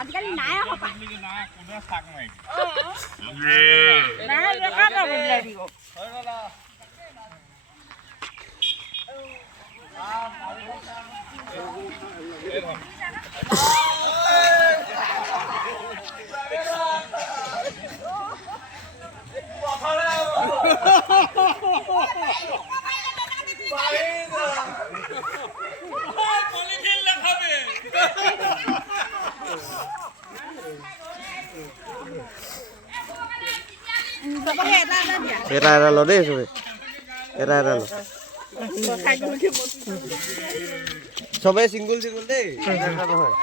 আজিকালি নাই এটা লো দেই চবে এটা লো সবে সিঙ্গল সিঙ্গল দেই এটা নহয়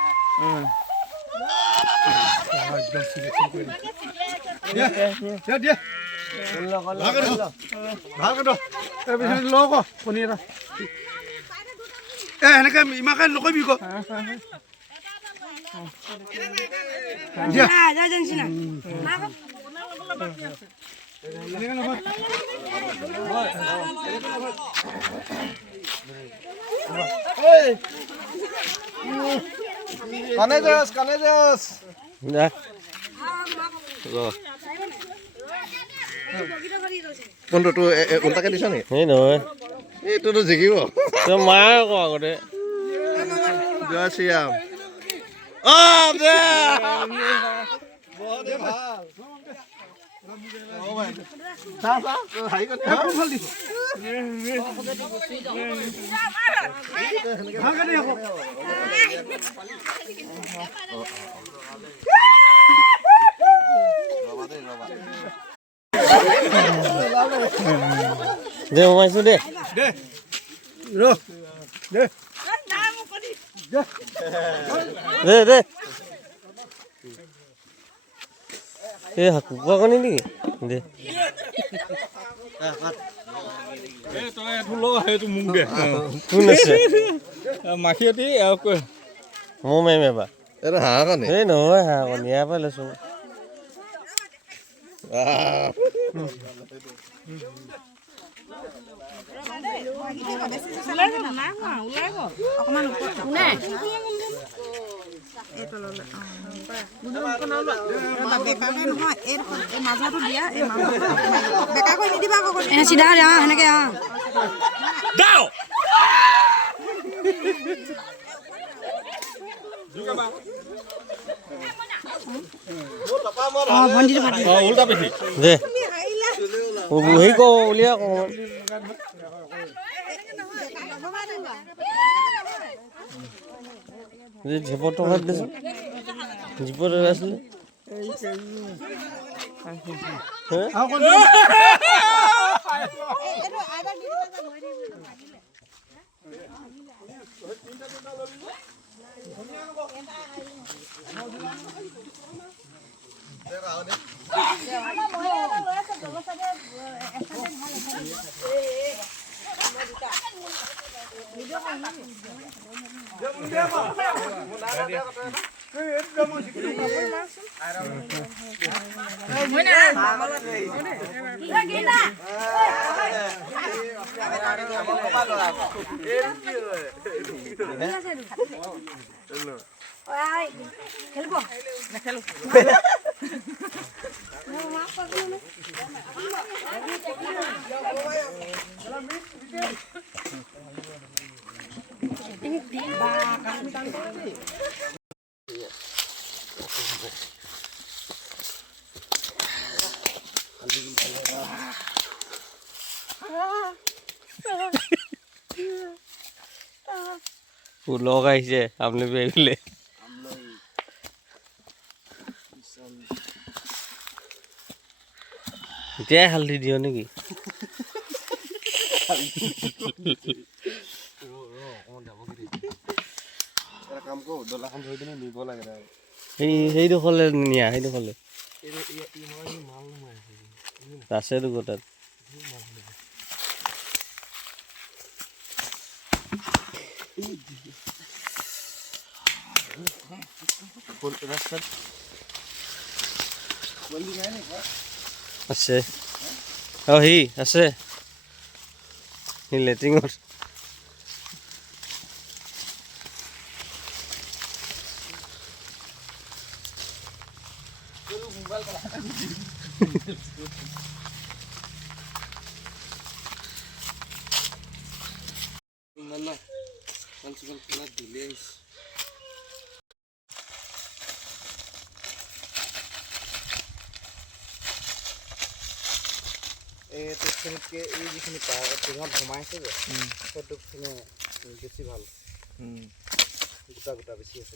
এনেকে ইমানকে নকবি ক কানে যাস না কোনটো তো উল্টাকে দিছ নি এই নহয় এইটোতো জিকিব তো মাৰ আকৌ আগতে জয় শ্ৰীৰাম দে বহুত ভাল দে সোমাইছো দে দে দে এই কুকুৰা কণী নেকি দে কোন আছে মাখিয়তি মোৰ মেম এবাৰ এইটো হাঁহ কণী এই নহয় হাঁহ কণী ইয়াৰ পৰা লৈছো চিধা সেনেকে উল্টা পিঠি দে হেৰি কওঁ উলিয়া কওঁ জীপত টকাত দিছো জীপত আছিলে लोग आइसे हमने भी ले क्या हल्दी दियो नेकी কাম কো দলাখন ধৰি দিনে নিব লাগে না সেইটো খলে নিয়া সেইটো খলে আছে তো গোটাত আছে হি আছে লেট্ৰিঙত এইখিনিতকৈ এই যিখিনি টিঙত সোমাইছে যে সেইটো বেছি ভাল গোটা গোটা বেছি আছে